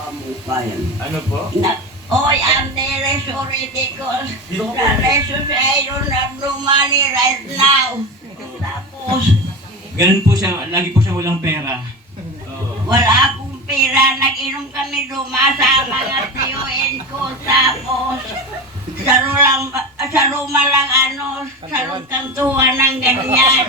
Kamukayan. Ano po? Oy, I'm the ridiculous. The resource I don't have no money right now. Tapos, Ganun po siya, lagi po siya walang pera. Oo. wala akong pera. Nag-inom kami sa mga tiyuin ko. Tapos, sa luma lang sa kantuhan ng ganyan.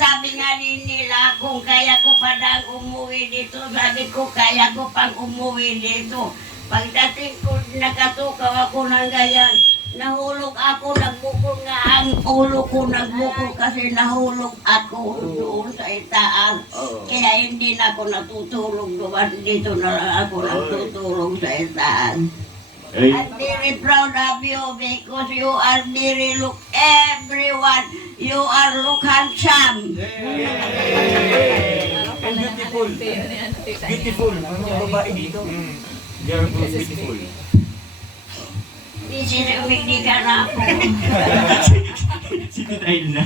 Sabi nga rin nila, kung kaya ko pa daw umuwi dito, sabi ko, kaya ko pang umuwi dito. Pagdating ko, nakatukaw ako ng ganyan. Nahulog ako, nagbukol nga ang ulo ko, nagbukol kasi nahulog ako doon sa itaan. Kaya hindi na ako natutulog doon. Dito na lang ako natutulog sa itaan. I'm very proud of you because you are very look everyone. You are look handsome. And beautiful. Beautiful. Mga babae dito. They are beautiful. Hindi ka na ako. Sino tayo na?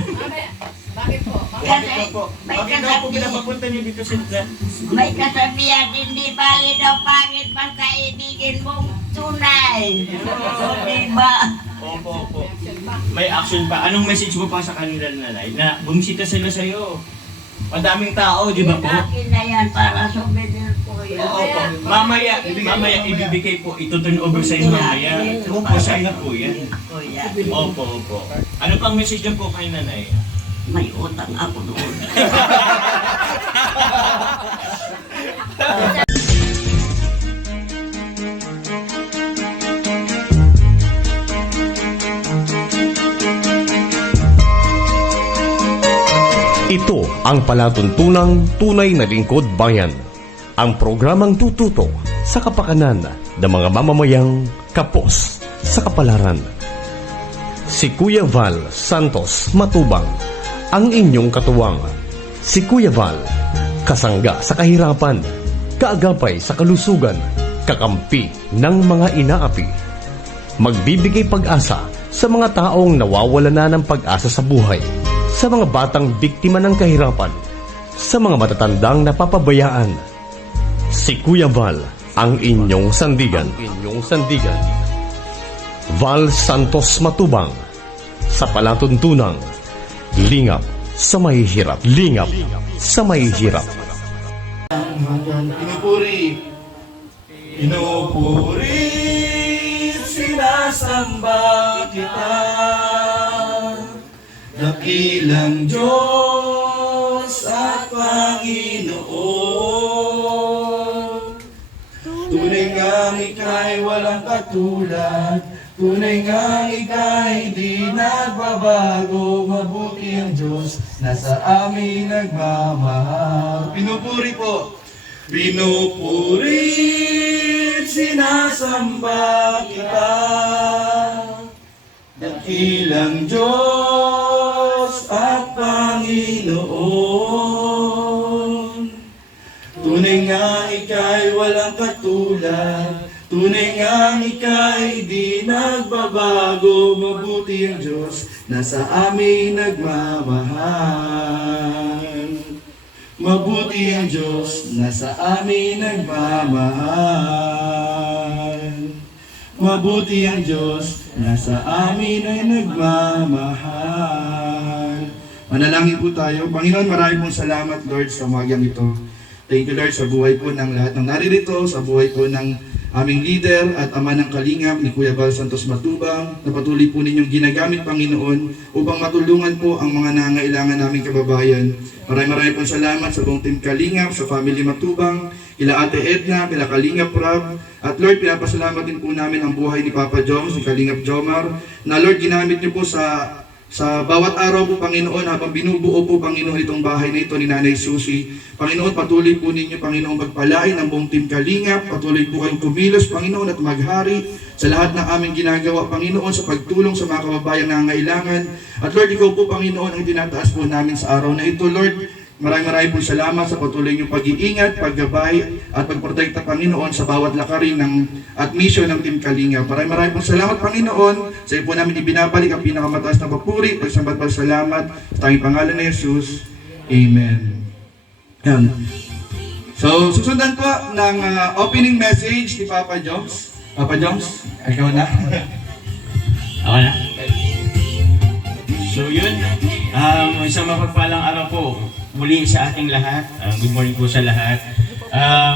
Bakit po? Kasi Bakit daw po pinapapunta niyo dito sa may kasabihan, hindi bali daw pangit basta ibigin mong tunay. Diba? Opo. May action pa. Anong message mo pa sa kanila, nanay? Na bumisita sila sa'yo. Madaming tao, di ba po? Akin na yan para souvenir ko yan. Opo. Mamaya ibibigay po. Ito-turn over sa inyo mamaya. Opo, sa inyo po yan. Opo. Ano pang message niyo po kay nanay? May utang ako doon. Ito ang palatuntunang tunay na lingkod bayan. Ang programang tututok sa kapakanan ng mga mamamayang kapos sa kapalaran. Si Kuya Val Santos Matubang, ang inyong katuwang. Si Kuya Val, kasangga sa kahirapan, kaagapay sa kalusugan, kakampi ng mga inaapi. Magbibigay pag-asa sa mga taong nawawala na ng pag-asa sa buhay, sa mga batang biktima ng kahirapan, sa mga matatandang napapabayaan. Si Kuya Val, ang inyong sandigan. Val Santos Matubang, sa palatuntunang lingap sa mahihirap. Pinupuri, sinasamba kita, dakilang Diyos at Panginoon. Tunay ngang ika'y walang katulad, tunay ngang ika'y di nagbabago. Mabuti ang Diyos na sa amin nagmamahal. Pinupuri po. Pinupuri, sinasamba kita, dakilang Diyos at Panginoon. Tunay nga ika'y walang katulad, tunay nga ika'y di nagbabago. Mabuti ang Diyos na sa amin nagmamahal. Mabuti ang Diyos na sa amin nagmamahal. Mabuti ang Diyos na sa amin ay nagmamahal. Manalangin po tayo. Panginoon, maraming pong salamat, Lord, sa umagang ito. Thank you, Lord, sa buhay po ng lahat ng naririto, sa buhay po ng aming leader at ama ng kalingap ni Kuya Val Santos Matubang, na patuloy po ninyong ginagamit, Panginoon, upang matulungan po ang mga nangailangan naming kababayan. Maraming pong salamat sa buong team Kalingap, sa family Matubang, kila Ate Edna, kila Kalingap Rob, at Lord, pinapasalamat din po namin ang buhay ni Papa Joms, ni Kalingap Jomar, na Lord, ginamit niyo po sa bawat araw po, Panginoon, habang binubuo po, Panginoon, itong bahay na ito ni Nanay Susie. Panginoon, patuloy po ninyo, Panginoon, magpalain ang buong team Kalingap. Patuloy po kayong kumilos, Panginoon, at maghari sa lahat ng aming ginagawa, Panginoon, sa pagtulong sa mga kababayan na nangangailangan. At Lord, ikaw po, Panginoon, ang tinataas po namin sa araw na ito, Lord. Maraming po salamat sa patuloy niyong pag-iingat, paggabay, at pagprotekta, Panginoon, sa bawat lakarin at mission ng Team Kalingap. Maraming po salamat, Panginoon. Sa iyo po namin ibinabalik ang pinakamataas na papuri, pagsambat pa salamat sa tanging pangalan ni Jesus. Amen. So, susundan po ng opening message ni Papa Joms. Papa Joms, ikaw na. Ako na. So yun, isang mapagpalang araw po muli sa ating lahat. Good morning po sa lahat.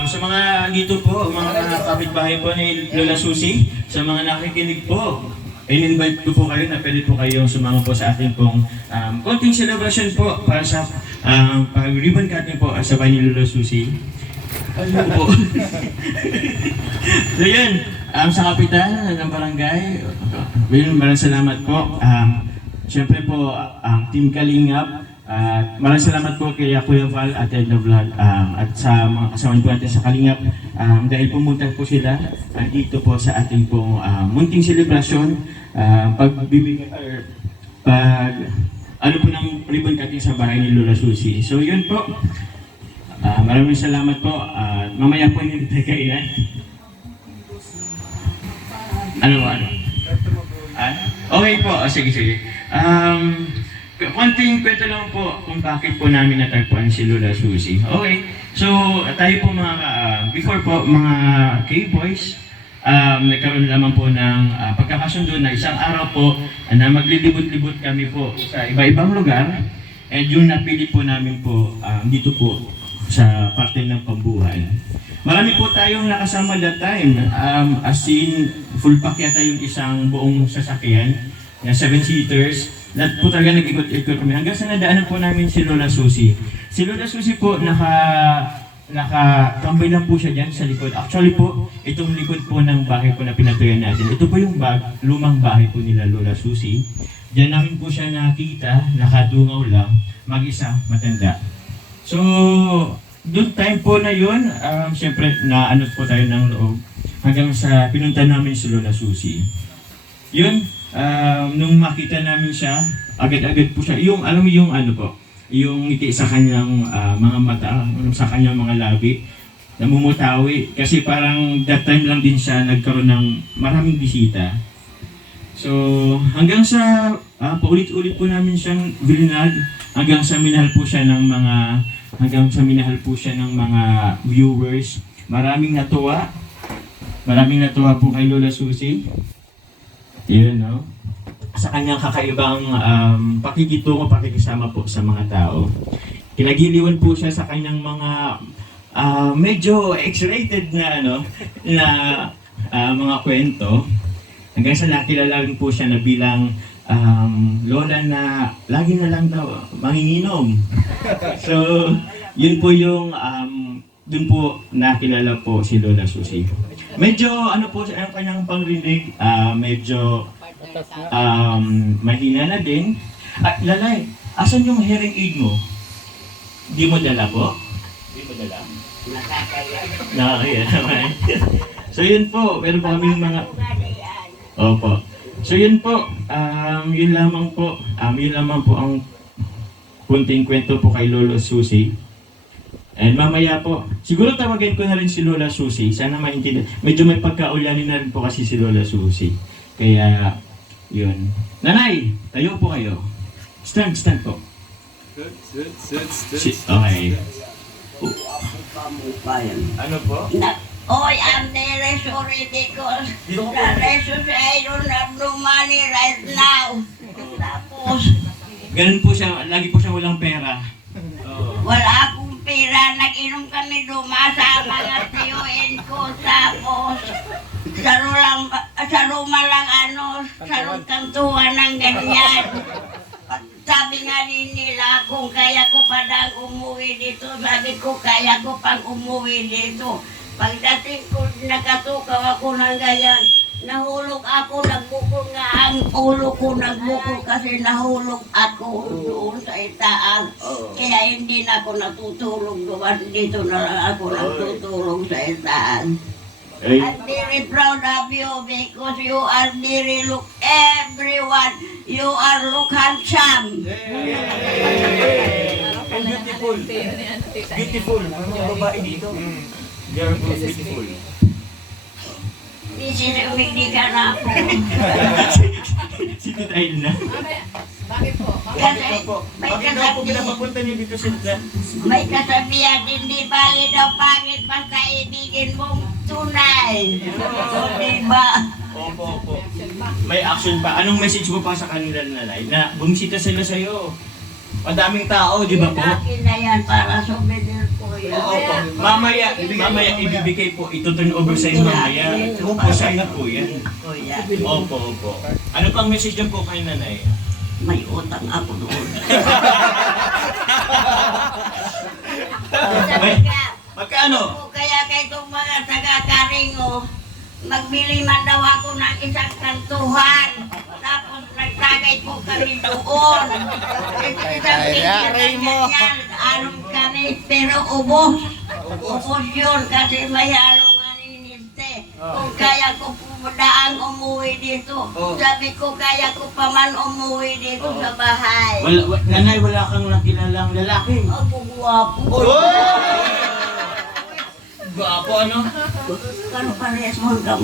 Sa mga dito po, mga kapitbahay po ni Lola Susie, sa mga nakikinig po, in-invite ko po kayo na pwede po kayong sumama po sa ating pong konting celebration po para sa pag-ribbon cutting po sa bahay ni Lola Susie. Ano po? So yun, sa kapitan ng barangay, maraming salamat po. Siyempre po, Team Kalingap, maraming salamat po kay Kuya Val at Edna Vlog at sa mga kasama po natin sa Kalingap dahil pumunta po sila dito po sa ating pong munting selebrasyon, pagbibigay or ano po ng ribbon cutting sa bahay ni Lola Susie. So yun po, maraming salamat po at mamaya po hindi tayo kailan. Ano? Okay po, sige. Konting kwento lang po kung bakit po namin natagpuan si Lola Susie. Okay, so tayo po before po mga K-Boys, nagkaroon naman po ng pagkakasundo na isang araw po na maglilibot-libot kami po sa iba-ibang lugar. And yung napili po namin po dito po sa parte ng Pambuhay. Marami po tayong nakasama that time, as in full pack yata yung isang buong sasakyan na 7-seaters. Lahat po talaga nag-ikot-ikot kami hanggang sa nadaanan po namin si Lola Susie. Si Lola Susie po nakatambay lang po siya dyan sa likod. Actually po, itong likod po ng bahay po na pinatuyan natin. Ito po yung lumang bahay po nila Lola Susie. Diyan namin po siya nakita, nakadungaw lang, mag-isa, matanda. So, doon time po na yun, siyempre naanot po tayo ng loob hanggang sa pinunta namin si Lola Susie. Yun, nung makita namin siya, agad-agad po siya, yung alam mo yung ano po, yung ngiti sa kanyang mga mata, sa kanyang mga labi, namumutawi. Kasi parang that time lang din siya nagkaroon ng maraming bisita. So, hanggang sa paulit-ulit po namin siyang vinag, hanggang sa minahal po siya ng mga viewers. Maraming natuwa po kay Lola Susie. Yun, no? Sa kanyang kakaibang pakikitungo, pakikisama po sa mga tao. Kinagiliwan po siya sa kanyang mga medyo X-rated na mga kwento. Hanggang sa nakilala rin po siya na bilang lola na lagi na lang daw manginginom. So, yun po yung dun po nakilala po si Lola Susie. Medyo ang kanyang pangrinig, medyo mahina na din. At lalay, asan yung hearing aid mo? Di mo dala po? Di mo dala? Nakakaya naman. So yun po, meron po kaming mga... Opo. So yun po, yun lamang po ang kunting kwento po kay Lola Susie. And mamaya po, siguro tawagin ko na rin si Lola Susie. Sana maintindihan. Medyo may pagkaulyanin na rin po kasi si Lola Susie. Kaya, yun. Nanay, tayo po kayo. Stand po. Sit. Okay. Ano po? Oy, I'm very sorry because the resources I don't have no money right now. Tapos, Ganun po siya, lagi po siya walang pera. wala akong pera. Nag-inom kami sa mga tiyuin ko. Tapos, sa luma lang sa kantuhan ng ganyan. Sabi nga rin nila, kung kaya ko pa daw umuwi dito, sabi ko, kaya ko pang umuwi dito. Pagdating ko, nakatukaw ako ng ganyan. Nahulog ako, nagbukol nga ang ulo ko, nagbukol kasi nahulog ako doon sa itaan. Kaya hindi na ako natutulog doon. Dito na lang ako natutulog sa itaan. I'm very proud of you because you are very look everyone. You are look handsome. Beautiful. Beautiful. Mga babae dito. They are beautiful. Umigdi ka na ako. Si Tita Ail na. Kasi may Bakit daw po kasabihan, pinapapunta niyo dito sa... may kasabihan, hindi bali daw pangit basta ibigin mong tunay. O, diba? Opo. May action pa. Anong message mo pa sa kanila, nanay? Na bumisita sila sa'yo. Madaming tao, di ba po? Akin na yan para souvenir ko yan. Opo. Mamaya ibibigay po. Ito turn over sa inyo mamaya. Opo, sa'yo po yan. Kuya, Opo. Ano pang message niyo po kay nanay? may utang ako doon. Sabi ka, Magkano? kaya kay itong mga taga-Karingo, magbili man daw ako ng isang kantuhan. Tapos nagtagay po kami doon. Isang picture na ganyan, anong kami, pero ubos. Ubos yun kasi may halong anininte. Kung kaya ko daang umuwi dito. Sabi ko, kaya ko pa man umuwi dito sa bahay. Nanay, wala kang nakilalang lalaki. Ako guwapo. Gwapo, ano? Kano parehas mo ang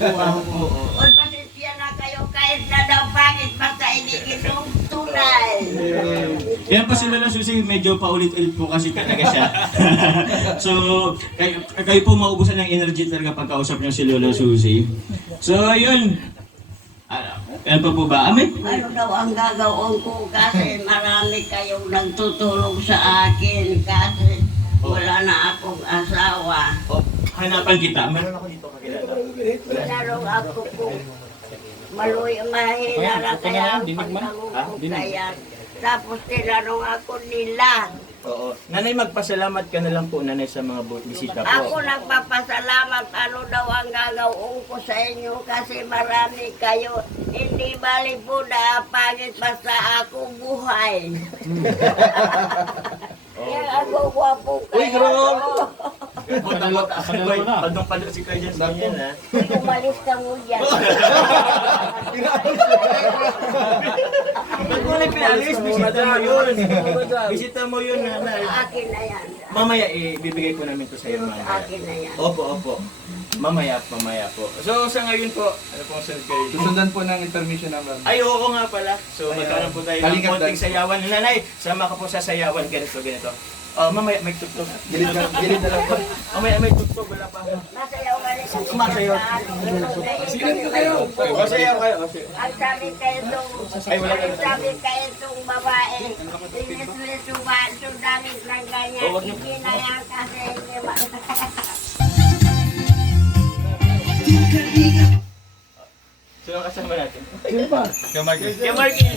guwapo. O pasensya na kayo kahit na daw pangit basta ibigin mong tunay. Yan po si Lola Susi, medyo paulit-ulit po kasi talaga siya. So, kayo po maubusan ng energy talaga pagkausap niyo si Lola Susi. So, yun. Ano pa po ba? Ano daw ang gagawin ko kasi marami kayong nagtutulong sa akin kasi wala na akong asawa. Hanapan kita. Meron ako dito kakilala. Tinanong ako kung mahina na kaya ang pagtanong ko kaya. Tapos tinanong ako nila. Oo. Nanay, magpasalamat ka na lang po, nanay, sa mga bisita po. Ako nagpapasalamat ano daw ang gagawin ko sa inyo kasi marami kayo. Hindi bali po na pangit basta ako buhay. Yan ako gwapo kaya ako. Padong-padong si Kuya Jens ganyan, ha? Umalis ka mo dyan. Ba't mo na pinalis? Bisita mo yun. Bisita mo yun, nanay. Akin na yan. Mamaya, bibigay ko namin to sa iyo, mamaya. Akin na yan. Opo. Mamaya po. So, sa ngayon po, ano pong sunod kayo? Susundan po ng intermission naman. Ay, oo nga pala. So, magkaroon po tayo ng Kalingap konting dance. sayawan. Nanay, sama ka po sa sayawan. Ganito. Mamaya, may tugtog. Gilid na lang po. Mamaya, may tugtog. Wala pa. Masayaw ka rin. Sumasayaw. Sige na kayo. Masayaw kayo. Ang sabi kayo itong, Ay, wala ka. ang sabi kayo itong babae, inis-lisuban, sundamit lang ganyan, Oh, wag niyo. hindi na yan kasi hindi ma... Sino ang kasama natin? Sino pa? Kaya Marky. Kaya Marky.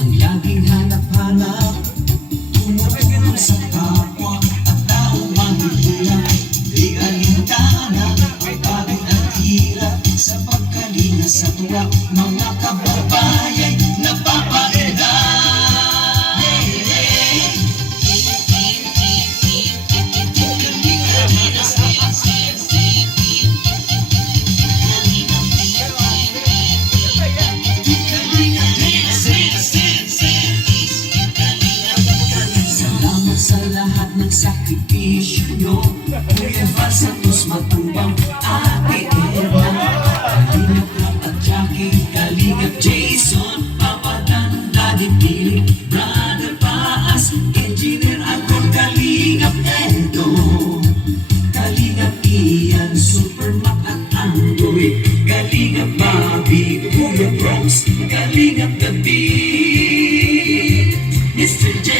Ang laging hanap-hanap, tumutulong sa kapwa at taong mahihirap. Di alintana, may pagod at hirap sa pagkalinga sa tuwa. Mga kababayan, napapaeda. Salamat sa lahat ng sakripisyo nyo. Kuya Val Santos Matubang, Ate Erna, Kalingap Rob at Jackie, Kalingap Jason, Papa Dan, Daddy Pili, Brother Paas, Engineer Agor, Kalingap Edo, Kalingap Ian, Supermac at Android, Kalingap Bobby, Kuya Bronx, Kalingap Gabi, Mr. J.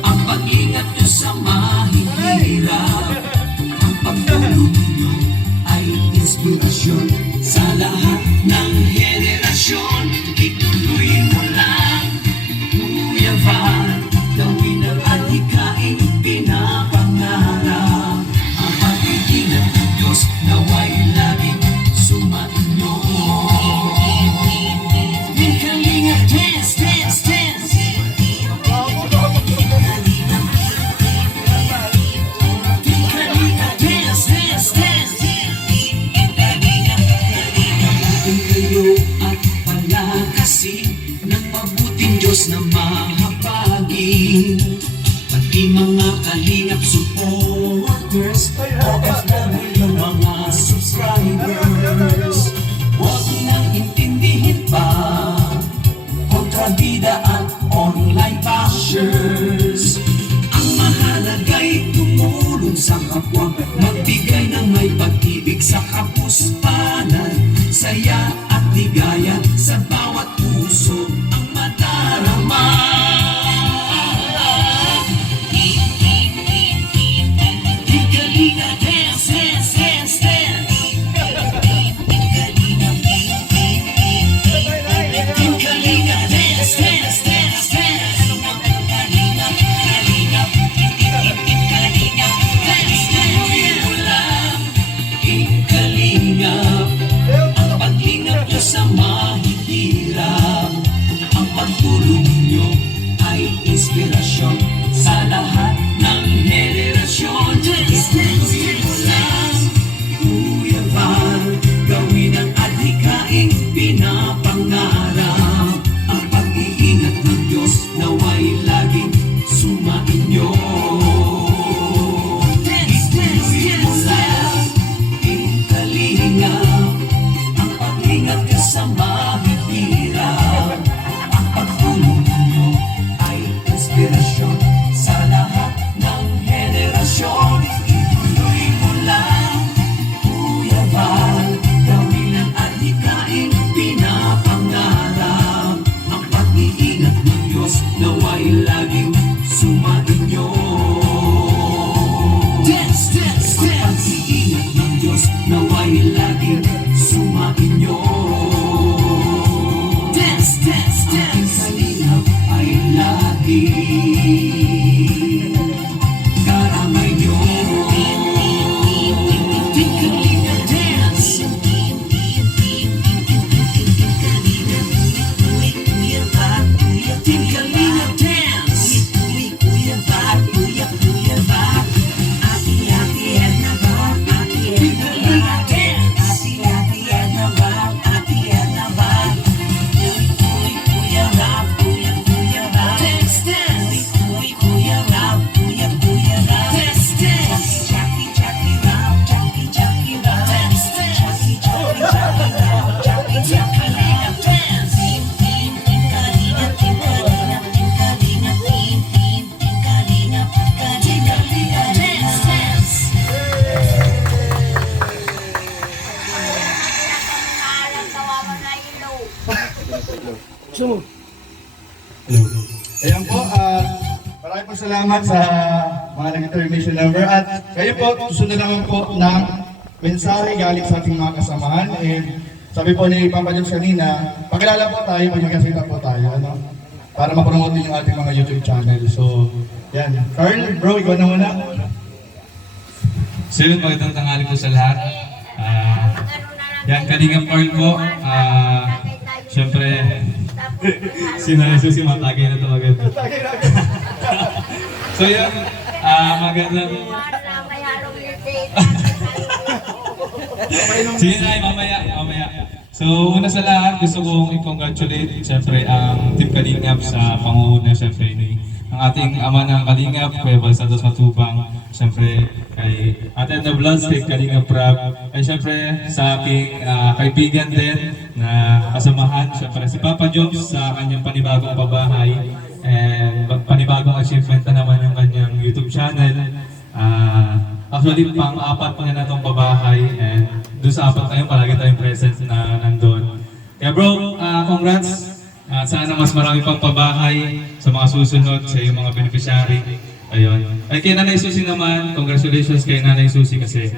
Ang pag-ingat nyo sa mahihirap, ang Diyos na mahabagin, pati mga kalingap supporters, OFW mga subscribers. Huwag nang intindihin pa kontrabida at online bashers. Ang mahalaga'y tumulong sa kapwa, magbigay ng may pag-ibig sa kapuspanan, saya at ligaya sa bawat puso ang madarama. Team Kalinga, dance, dance, dance, dance. Team Kalinga, dance, dance, dance, dance. Team Kalinga, ang paglingap nyo sa mahihirap, ang pagtulong nyo ay inspirasyon sa lahat ng henerasyon. Tuloy mo lang, Kuya Val, gawin ang adhikaing pinapangarap. Ang pag-iingat ng Diyos nawa'y laging sumainyo. Tuloy mo lang, Team Kalinga, ang pag-ingat nyo sa mahihirap, ang pagtulong nyo ay inspirasyon sa lahat ng henerasyon. Tuloy mo lang, Kuya Val, gawin ang adhikaing pinapangarap. Ang pag-iingat ng Diyos nawa'y laging sumainyo. Dance, dance, dance. Ang pag-iingat ng Diyos nawa'y laging sumainyo. Dance, dance, dance. Ang kalingap ay laging karamay nyo. Team Kalinga, dance. Team Kalinga, dance. Team Kalinga, dance. Dance, dance. Dance, dance. Ayan po, maraming po salamat sa mga nag-intermission number at kayo po, susunod naman po ng mensahe galing sa ating mga kasamahan. Sabi po ni Papa Jones kanina, pakilala po tayo, magkakasita po tayo, ano? Para mapromote din yung ating mga YouTube channel. So, yan. Carl, bro, ikaw na muna. So yun, magandang tanghali po sa lahat. Yan, Kalingap Carl po. Siyempre, sinaraso si Matagay na ito agad. So yun, magandang... Sige na, mamaya. So una sa lahat, gusto kong i-congratulate siyempre ang Team Kalingap sa pangunguna siyempre ni ang ating ama ng Kalingap, Kuya Val Santos Matubang, siyempre kay Ate Edna Vlogs, kay Kalingap Rap, ay siyempre sa aking kaibigan din na kasamahan, siyempre si Papa Jones sa kanyang panibagong pabahay and panibagong achievement na naman yung kanyang YouTube channel. Actually, pang-apat pa na itong pabahay and doon sa apat na yun, palagi tayong present na nandun. Kaya bro, congrats! At sana mas marami pang pabahay sa mga susunod, sa iyong mga beneficiary. Ayun. Ay kay Nanay Susi naman, congratulations kay Nanay Susi kasi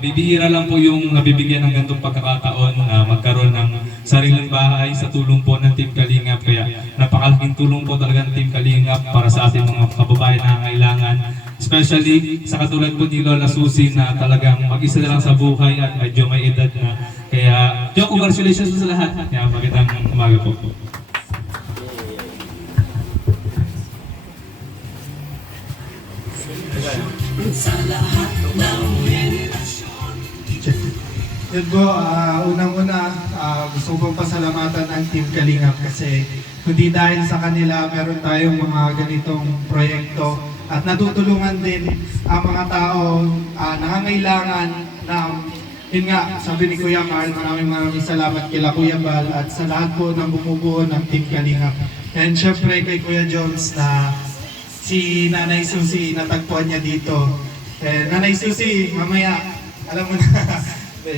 bibihira lang po yung nabibigyan ng ganitong pagkakataon na magkaroon ng sariling bahay sa tulong po ng Team Kalingap. Kaya napakalaking tulong po talaga ng Team Kalingap para sa ating mga kababayan na kailangan. Especially sa katulad po ni Lola Susi na talagang mag-isa na lang sa buhay at medyo may edad na. Kaya, congratulations po sa lahat. Kaya magandang umaga po. Sa lahat ng henerasyon. Yun po, unang-una, gusto kong pasalamatan ang Team Kalingap kasi Kundi dahil sa kanila, meron tayong mga ganitong proyekto at natutulungan din ang mga tao nangangailangan ng, yun nga, sabi ni Kuya Carl, maraming salamat kila Kuya Bal at sa lahat po ng bumubuo ng Team Kalingap. And syempre kay Kuya Jones na si Nanay Susi, natagpuan niya dito. Nanay Susi, mamaya, alam mo na,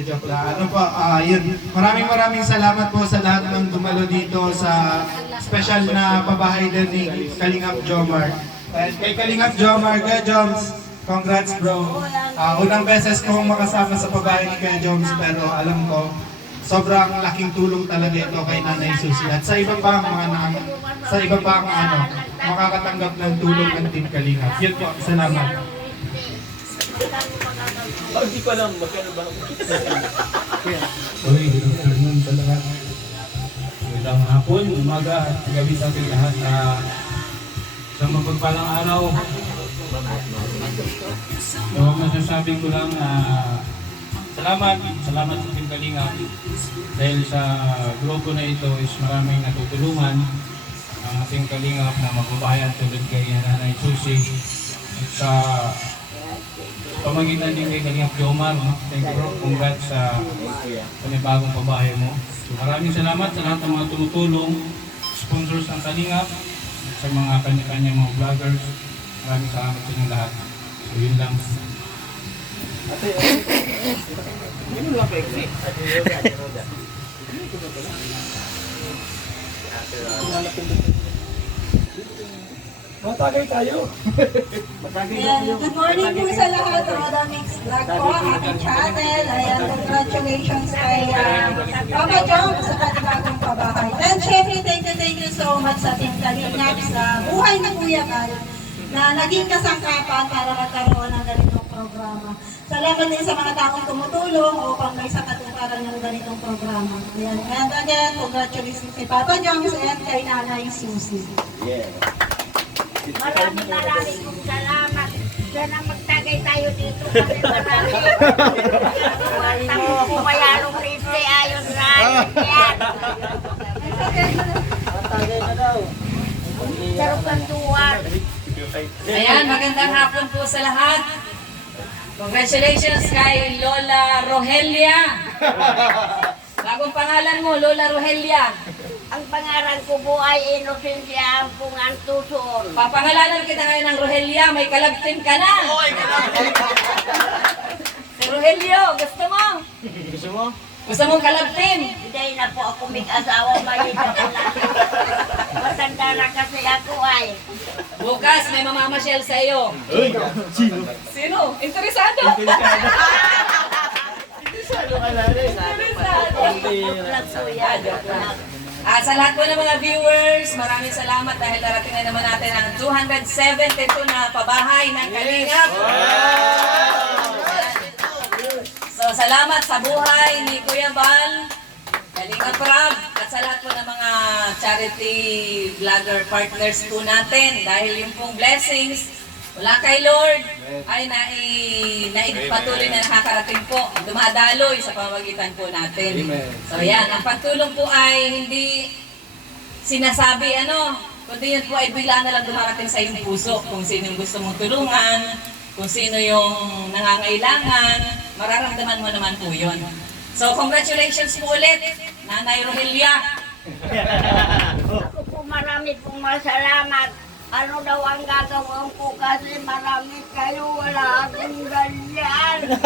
joke lang. Ano po, yun. Maraming salamat po sa lahat ng dumalo dito sa special na pabahay din ni Kalingap Jomar. And kay Kalingap Jomar, Kuya Joms, congrats bro. Unang beses kong makasama sa pabahay ni Kuya Joms, pero alam ko, sobrang laking tulong talaga ito kay Nanay Susi. At sa iba pang makakatanggap ng tulong ng Team Kalingap. Yun po, salamat. Uy, good afternoon sa lahat. Magandang hapon, umaga at gabi sa ating lahat na isang mapagpalang araw. So, masasabi ko lang na salamat sa Team Kalingap dahil sa grupo na ito is maraming natutulungan ang ating Kalingap na magbabayan tulad kay Nanay Susi at sa pamagitan din kay Kalingap Jomar. Thank you bro, congrats sa panibagong pabahay mo. So, maraming salamat sa lahat ng mga tumutulong, sponsors ng Kalingap, sa mga kanya-kanya mga vloggers. Maraming salamat sa inyong lahat. So yun lang. Matagay tayo. Ayan, good morning po sa lahat. Roda Mix Vlog po, aking channel. Ayan, congratulations kay Papa John sa kanibagong pabahay. And syempre, thank you so much sa Team Kalingap sa buhay ng Kuya Cal na naging kasangkapan para magkaroon ng ganitong programa. Salamat din sa mga taong tumutulong upang may sakatuparan ng ganitong programa. Ayan, and again, congratulations kay Papa John and kay Nanay Susi. Maraming kong salamat. Sana magtagay tayo dito kasi marami. Tapos pumayarong rifle ayon ryan. Sarap ang tuwar. Ayan, magandang hapon po sa lahat. Congratulations kay Lola Rogelia. Bagong pangalan mo, Lola Rogelia. Ang pangalan ko po ay Inocencia Ampungan Tuson. Papangalanan kita ngayon ng Rogelia, may kalabtin ka na. Si Rogelio, gusto mo? Gusto mong kalabtin? Hindi na po ako may asawa, maliit na lang. Matanda na kasi ako ay. Bukas may mamamasyal sa iyo. Sino? Interesado? Interesado ka na rin. Sa lahat po ng mga viewers, maraming salamat dahil darating na naman natin ang 272 na pabahay ng Kalingap. So, salamat sa buhay ni Kuya Bal, Kalingap Rob, at sa lahat po ng mga charity vlogger partners po natin. Dahil yung pong blessings, wala kay Lord, ay patuloy na nakakarating po, dumadaloy sa pamamagitan po natin. So yan, ang pagtulong po ay hindi sinasabi kundi yun po ay bigla na lang dumarating sa iyong puso. Kung sino yung gusto mong tulungan, kung sino yung nangangailangan, mararamdaman mo naman po yun. So congratulations po ulit, Nanay Rogelia. Ako po marami pong masalamat. Ano daw ang gagawin ko kasi marami kayo, wala akong ganyan.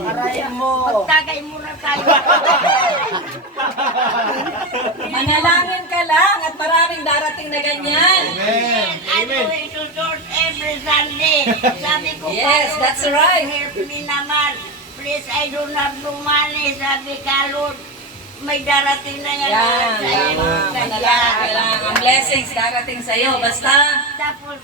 Aray mo. Magtagay muna tayo. Manalangin ka lang at maraming darating na ganyan. Amen. I do it to church every Sunday. Sabi ko Yes, that's right. Help me naman. Please, I don't have no money. Sabi ka, Lord. May darating na yan. Manalangin ka lang. Ang blessings darating sa iyo. Basta Tapos,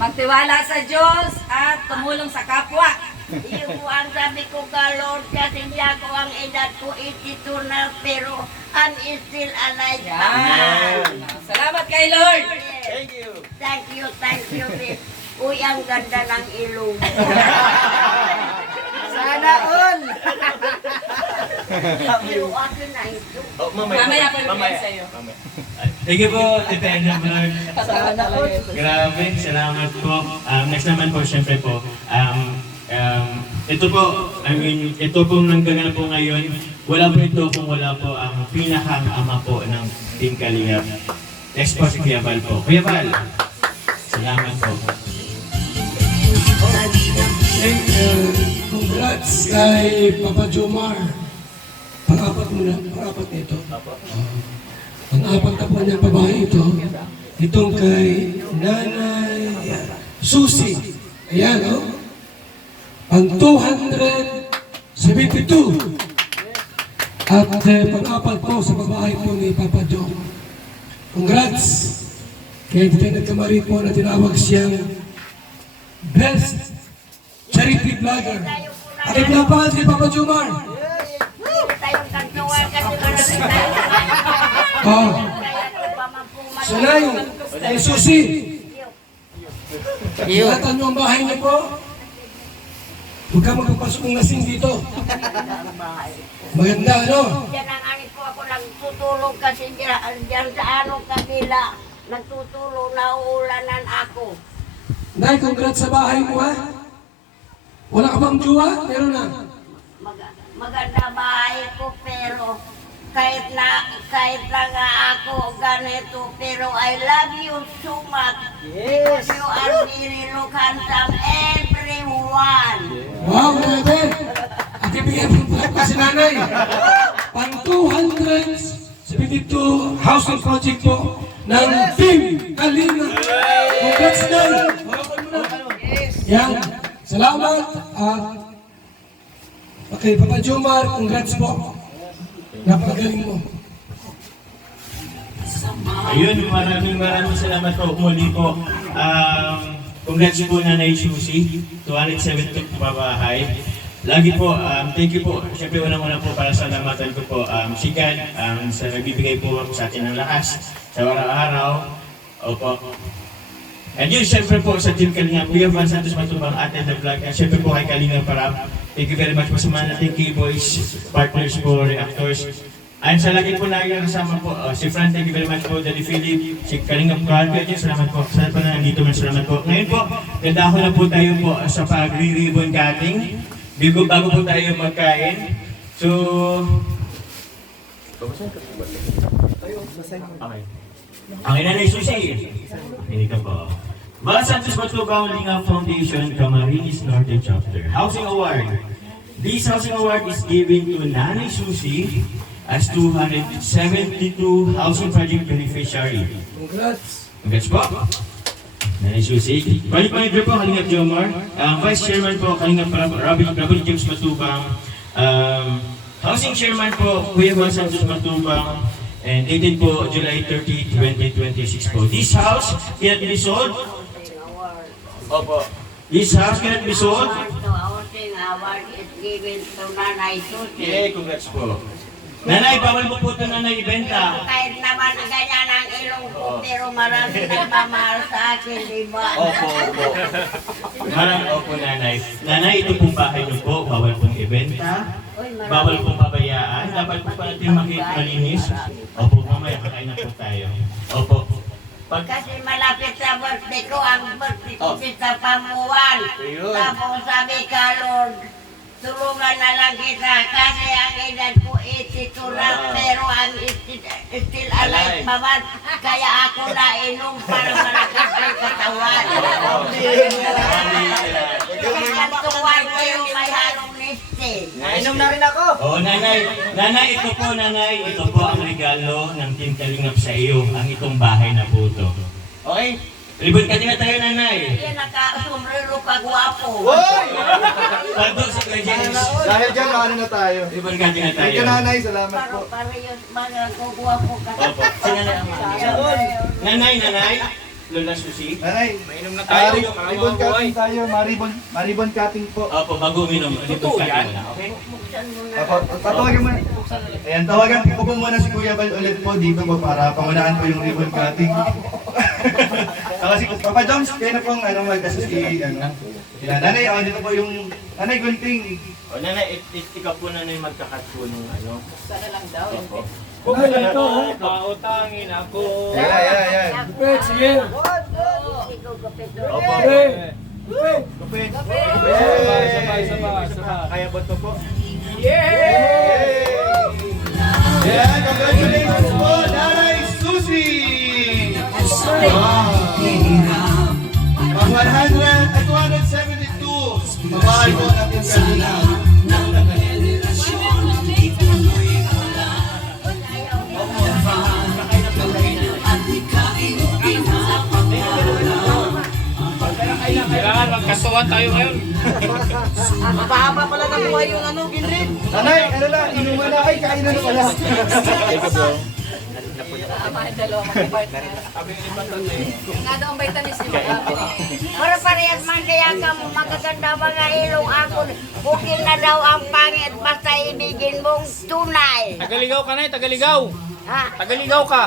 magtiwala sa Diyos at tumulong sa kapwa. yun po ang sabi ko ka, Lord, kasi hindi ako ang edad ko 82 na, pero I'm still alive. Yan. Salamat kay Lord. Thank you, babe. Uy, ang ganda ng ilong. Sana all! Yung akin na ito. Mamaya po ibigay sa'yo. Thank you po, Tita Edna Vlog. Sana all! Grabe, salamat po. Next naman po, syempre po, ito po, I mean, ito pong nanggaganap po ngayon, wala po ito kung wala po ang pinakang ama po ng Team Kalingap. Next po si Kuya Val po. Kuya Val, salamat po. Congrats kay Papa Jomar. Pang-apat muna, pang-apat nito. Pang-apat na po niyang babae ito. Itong kay Nanay Susi. Ayan, oh. Pang 272. At pang-apat po sa babae po ni Papa Jom. Congrats. Kaya dito nagkamari po na tinawag siyang Best Charity Vlogger. At ipinapangal si Papa Jomar. Tayong kantuan kasi marami tayo. Oh. Sanay, ay Susi. Ingatan mo ang bahay niyo po. Huwag ka magpapasok ng lasing dito. Maganda, ano? Diyan ang anit po ako nagtutulog kasi diyan sa anong kabila. Nagtutulog, nauulanan ako. Nay, congrats sa bahay mo, ha? Wala ka bang jowa? Meron na. Maganda bahay ko pero kahit na nga ako ganito pero I love you so much because you are very look handsome everyone. Wow, grabe! At ibigay mo po si nanay. Pang 272 housing project po ng Team Kalina. Congrats, Nay! Yan. Salamat. Okay, Papa Jomar, congrats po. Napakagaling mo. Ayun, maraming salamat po muli po. Congrats po Nanay Susi, 270 babahay. Lagi po, thank you po. Siyempre unang-una po para sa salamatan ko po sikat sa nagbibigay po sa atin ng lakas sa araw-araw. Opo. And yun, siyempre po sa Team Kalingap, Kuya Val Santos Matubang, Ate The Vlog, and siyempre po kay Kalingap Parab. Thank you very much po sa mga nating K-Boys, partners po, reactors. And sa lagi po na kasama po, si Fran, thank you very much po, Daddy Philip, si Kalingap Carpet, salamat po. Salamat po na nandito man, salamat po. Ngayon po, ganda ko na po tayo po sa pag-ribbon cutting. Bago po tayo magkain. So, okay. Ang Nanay Susi. Hindi ka po. Val Santos Matubang Lingap Foundation, Camarines Norte Chapter. Housing Award. This housing award is given to Nanay Susi as 272 housing project beneficiary. Congrats. Congrats po. Nanay Susi. Balik manager po, Kalingap Jomar. Vice Chairman po, Kalingap Robin James Matubang. Housing Chairman po, Kuya Val Santos Matubang. And dated po July 30, 2026 po. This house cannot be sold. Opo. This house cannot be sold. The housing award is given to Nanay Susi. Yeah, congrats po. Nanay, bawal mo po ito nanay ibenta. Kahit naman ganyan ang ilong ko, pero marami nagmamahal sa akin, di ba? Opo, opo. Marami opo nanay. Nanay, ito pong bahay niyo po, bawal pong ibenta. Bawal pong pabayaan. Dapat po pa natin malinis. Opo, mamaya kakain na po tayo. Opo. Kasi malapit sa birthday ko, ang birthday ko sa Pamuan. Tapos sabi ka, Lord, tulungan na lang kita kasi ang edad ko 82 lang, pero ang still alive pa man. Kaya ako nainom para malakas ang katawan. Kaya tuwan ko yung may halong listin. Nainom na rin ako. Oo, nanay. Nanay, ito po, nanay. Ito po ang regalo ng Team Kalingap sa iyo. Ang itong bahay na po ito. Okay? Ribon ka din na tayo, nanay. Yan, nakasumbrero ka guwapo. Pardon sa Kuya James. Dahil dyan, ano na tayo. Ribon ka din na tayo. Thank you, nanay. Salamat po. Parehas mga guwapo ka. Opo. Si nanay ang nanay, nanay. Lola Susi. Nanay, Mainom na tayo. ribbon cutting tayo. Maribon cutting po. Opo, bago uminom. Ribon ka din. Okay? Opo, tatawagan mo. Ayan, tawagan ko po muna si Kuya Val ulit po dito po para pangunahan po yung ribbon cutting. Saka si Papa Joms, kaya na pong mag-assist Yan, nanay, dito po yung nanay Gunting. O nanay, ikaw po na yung magkakat po ng ano. Sana lang daw. Opo. Huwag mo lang ito, pautangin ako. Yan. Gupit, sige. Opo. Kupit. Sabay. Kaya ba ito po? Yan, congratulations po, Nanay Susi! Wow! Pang 100 at 272, mabahay po natin kanina. Kailangan magkasuhan tayo ngayon. Mapahaba pala ng buhay yung ano, Kindred. Nanay, ano na, inuman na, ay, kain na pala. Tama, yung dalawa mag-partner. Nga daw ang vitamins niyo. Para parehas man kaya ka magaganda mga ilong ako. Bukil na daw ang pangit basta ibigin mong tunay. Tagaligaw ka na eh, tagaligaw. Ha? Tagaligaw ka.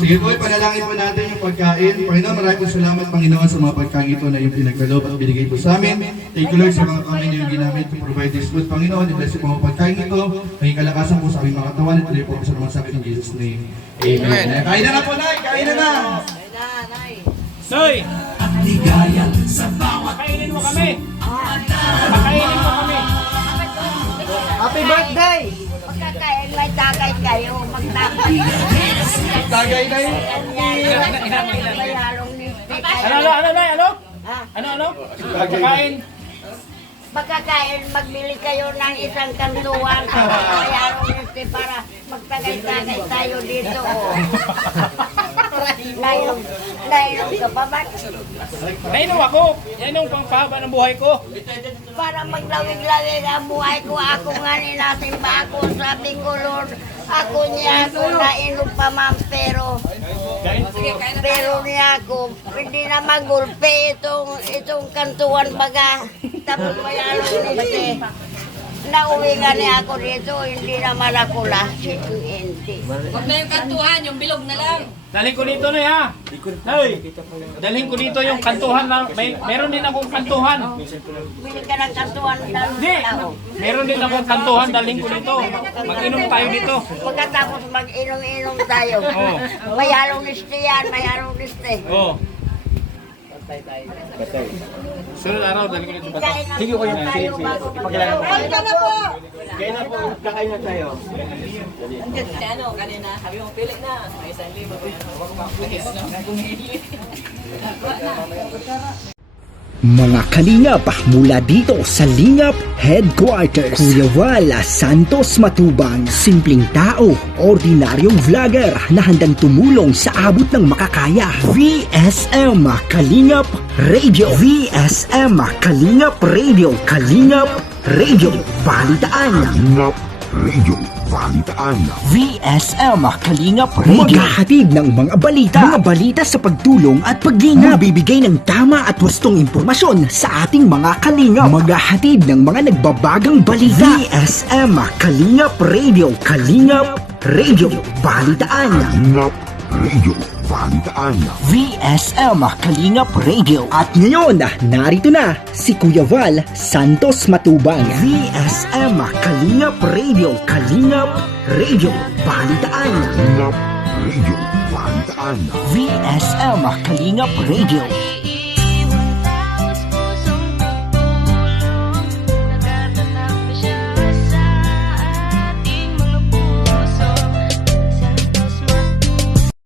Sige po, panalangin po natin yung pagkain. Panginoon, maraming po salamat, Panginoon, sa mga pagkain ito na yung pinagkaloob at binigay po sa amin. Thank you, Lord, sa mga kami na yung ginamit to provide this food. Panginoon, i-bless yung mga pagkain ito. Maging kalakasan po sa aming mga katawan. Ito rin po sa mga sakit ng Jesus' name. Amen. Kain na po, Nay! Kain na na! Soy! At ligaya sa bawat Pakainin mo kami. Pakainin mo kami. Happy birthday! Pagkakain may tagay kayo. Magtagay. Tagay na yun. May halong lipstick. Ano? Ha? Ano? Pagkain. Pagkakain, magbili kayo ng isang kantuan. May halong lipstick para magtagay-tagay tayo dito. Nainom ka pa ba? Nainom ako. Yan yung pangpahaba ng buhay ko. Para maglawig-lawig ang buhay ko, ako nga ninasimba ako. Sabi ko, Lord, ako niya ako nainom pa man, pero niya ako, hindi na magulpe itong kantuan baga. Tapos mayroon nito. Nauwi nga niya ako dito, hindi naman ako lasing. Hindi. Huwag na yung kantuhan, yung bilog na lang. Dalhin ko dito na ha. Hey, dalhin ko dito yung kantuhan lang. Meron din akong kantuhan. Bili ka ng kantuan ng Hindi. tao. Meron din akong kantuhan. Dalhin ko dito. Mag-inom tayo dito. Pagkatapos mag-inom-inom tayo. Oo. May halong liste yan, may halong liste. Oo. Sunod araw, dalhin ko dito. Sige ko yan. Sige. Ipagkilala ko. Ay, ka na po! Kaya na po, kakain na tayo. Si ano, kanina, sabi mo, pili na. May 1,000 pa yan. Huwag makapulis, no? Kumili. Mga kalingap mula dito sa Lingap Headquarters, Kuya Val Santos Matubang, simpleng tao, ordinaryong vlogger na handang tumulong sa abot ng makakaya. VSM Kalingap Radio, VSM Kalingap Radio, Kalingap Radio, Balitaan. Kalingap Radio, Balitaan. VSM Kalingap Radio, maghahatid ng mga balita sa pagtulong at paglingap, bibigay ng tama at wastong impormasyon sa ating mga kalingap, maghahatid ng mga nagbabagang balita. VSM Kalingap Radio, Kalingap Radio, Balitaan. Kalingap Radio, Balitaan. VSM Kalingap Radio. At ngayon, narito na si Kuya Val Santos Matubang. VSM Kalingap Radio, Kalingap Radio, Balitaan. Kalingap Radio, Balitaan. VSM Kalingap Radio.